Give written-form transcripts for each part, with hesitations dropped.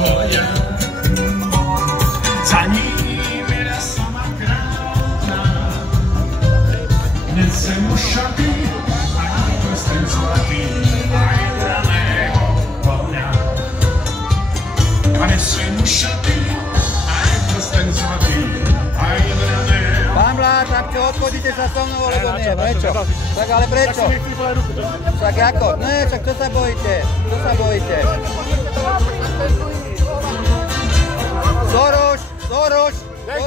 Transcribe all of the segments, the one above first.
pokoja. Za ním jde sama královna, nese mu šaty a prsten zlatý a jedraného koňa. A nese mu šaty a prsten zlatý a jedraného. Pán Vlád, tak čo, odchodíte sa so mnou, alebo nie? Prečo? Tak ale prečo? Tak ako? Ne, však čo sa bojíte? Čo sa bojíte? Soros! Nech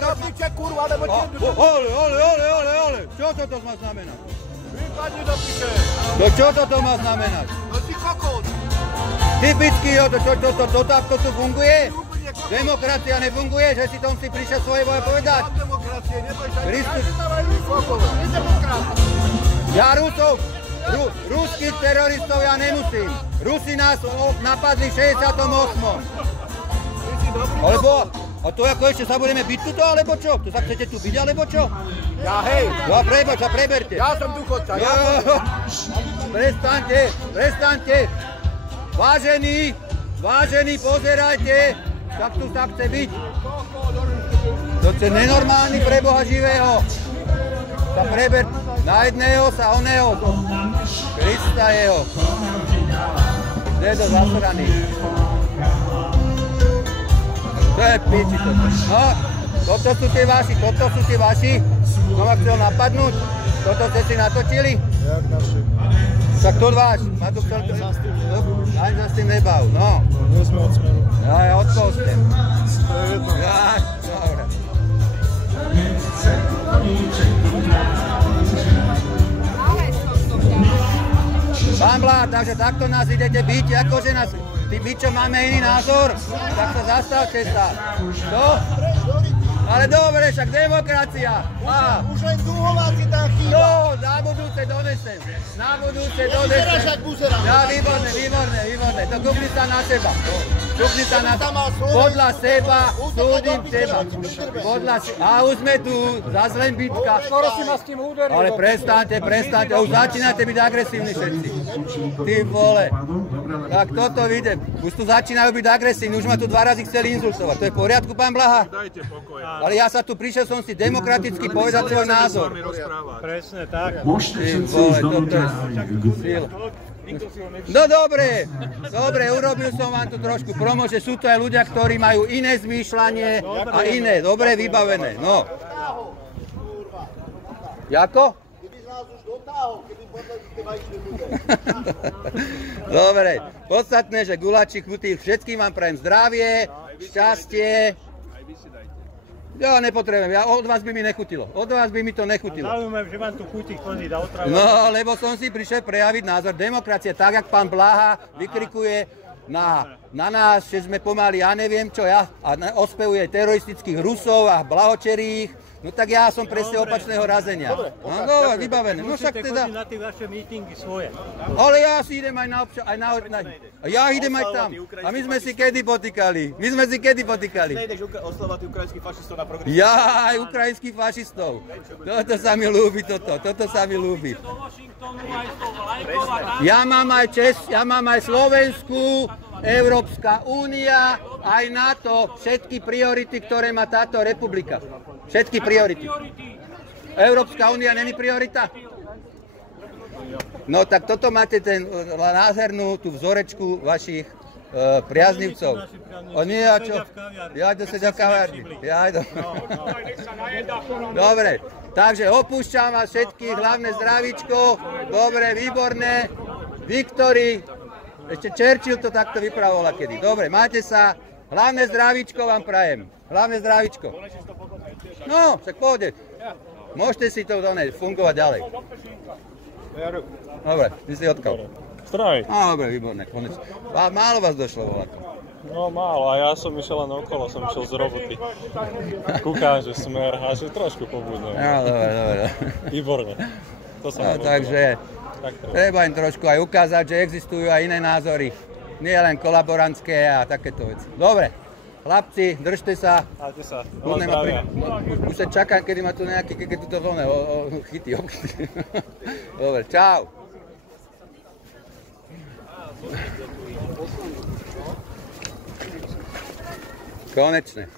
kurva, nebo ti... Ole! Čo toto má znamenať? Vypadni do piče. No čo toto má znamenať? No si kokot. Typicky, to takto tu funguje? Demokracia nefunguje, že si tom si prišiel svoje voje povedať? Demokracie, nebojš aj Kristus. kokot. Ty demokrat. Ja Rusov, ruských teroristov ja nemusím. Rusi nás napadli v 68. Alebo, a to ako ešte sa budeme byť tuto, alebo čo? To sa chcete tu byť, alebo čo? Ja hej. No preboč, a preberte. Ja som duchodca. Prestaňte. Vážení, pozerajte. Tak tu sa chce byť. To je nenormálny pre Boha živého. Sa preber na jedného sa oného. Krista jeho. Kde je to zasraný? To je piči toto. No, toto sú tie vaši. Kto ma chcel napadnúť? Toto ste si natočili? Jak naši. Tak to váš. Ma tu chcel... Ani sa s tým nebav, no. Nie sme od Smeru. Ja od koho ste? To je jedno. Ja, dobre. Pán Vlád, takže takto nás idete byť, akože nás... Ty my, čo máme iný názor, tak sa zastavte sa. Čo? Ale dobre, však demokracia. Už len dúhováci tam chýba. No, na budúce donesem. Vyzeraš jak buzera. Ja, výborné. To kúpni sa na seba. Podľa seba súdim teba. A už sme tu, zase len bitka. Skoro si ma s tým úderil. Ale prestaňte. Už začínate byť agresívni všetci. Ty vole. Tak toto vidím. Už tu začínajú byť agresívni. Už ma tu 2 razy chceli inzultovať. To je v poriadku, pán Blaha? Dajte pokoj. Ale ja sa tu prišiel som si demokraticky povedať svoj názor. Presne tak. Ty vole, toto je síl. No dobre, urobil som vám tu trošku promo, že sú to aj ľudia, ktorí majú iné zmýšľanie a iné, dobre vybavené, no. Jako? Keby z nás už dotáhol, keby podľa teba išli ľudia. Dobre, podstatné, že guláčik chutí, všetkým vám prajem zdravie, šťastie. Ja nepotrebujem, od vás by mi nechutilo. Zaujímavé, že vám tu chutí chodí a otravovať. No, lebo som si prišiel prejaviť názor demokracie, tak jak pán Blaha vykrikuje na nás, že sme pomaly, ja neviem čo, a ospevuje teroristických Rusov a blahočerých. No tak ja som presne opačného razenia. No, vybavené. No však teda... Musíte chodiť na tie vaše mítingy svoje. Ale ja si idem aj na... Ja idem aj tam. A my sme si kedy potýkali. Nejdeš oslovať ukrajinských fašistov na programe. Ja, aj ukrajinských fašistov. Toto sa mi ľúbi. Ja mám aj Slovensku, Európska únia, aj NATO, všetky priority, ktoré má táto republika. Všetky priority. Európska únia není priorita? No tak toto máte ten nádhernú tú vzorečku vašich priaznivcov. Nie, a čo? Ja to sedia v kaviarni. Dobre, takže opúšťam vás všetkých, hlavné zdravíčko. Dobre, výborné. Viktori, ešte Churchill to takto vypravovala kedy. Dobre, máte sa. Hlavné zdravíčko vám prajem. Hlavné zdravíčko. No, však pôjde. Môžete si to fungovať ďalej. Dobre, ty si odkiaľ? Zdravý. Dobre, výborné, konec. Málo vás došlo voľako. No málo, a ja som išiel len okolo, som išiel z roboty. Kúkam, že smer a že trošku pobudnem. No, dobre. Výborne. To sa takže treba im trošku aj ukázať, že existujú aj iné názory. Nie len kolaborantské a takéto veci. Dobre, chlapci, držte sa. Majte sa. Už sa čakám, kedy ma tu nejaký, keď tu to zóne chytí. Dobre, čau. Konečne.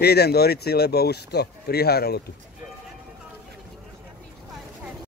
Idem do Rici, lebo už to priháralo tu.